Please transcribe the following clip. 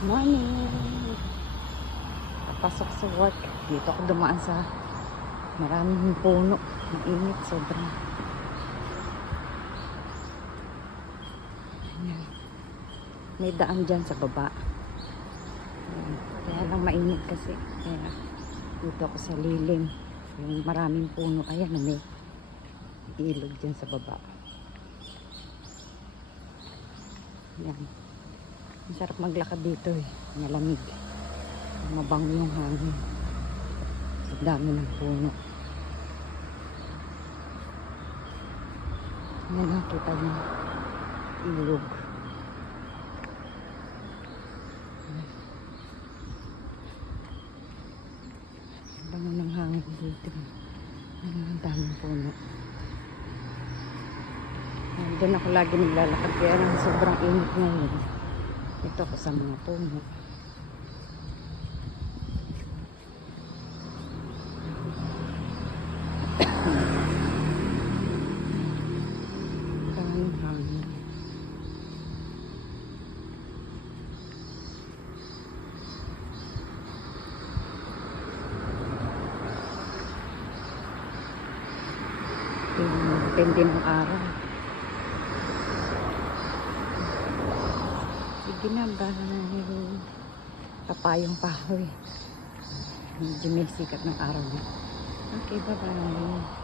Morning! Papasok sa work. Dito ako dumaan sa maraming puno. Mainit, sobrang. Ayan. May daan dyan sa baba. Ayan. Kaya lang mainit kasi. Kaya dito ako sa lilim. Yung maraming puno. Ayan, may ilog dyan sa baba. Ayan. Masarap maglakad dito eh. Malamig. Mabango yung hangin. Sa dami ng puno. Ayan, nakita niyo. Ilog. Bango ng hangin dito. Ayan, ang daming puno. Doon ako lagi naglalakad. Kaya lang sobrang init ngayon. Ito ako sa mga puno. Daming hangin. Depende ng araw. Sige na ba papayong kahoy. Medyo may sikat ng araw na. Okay, bye-bye.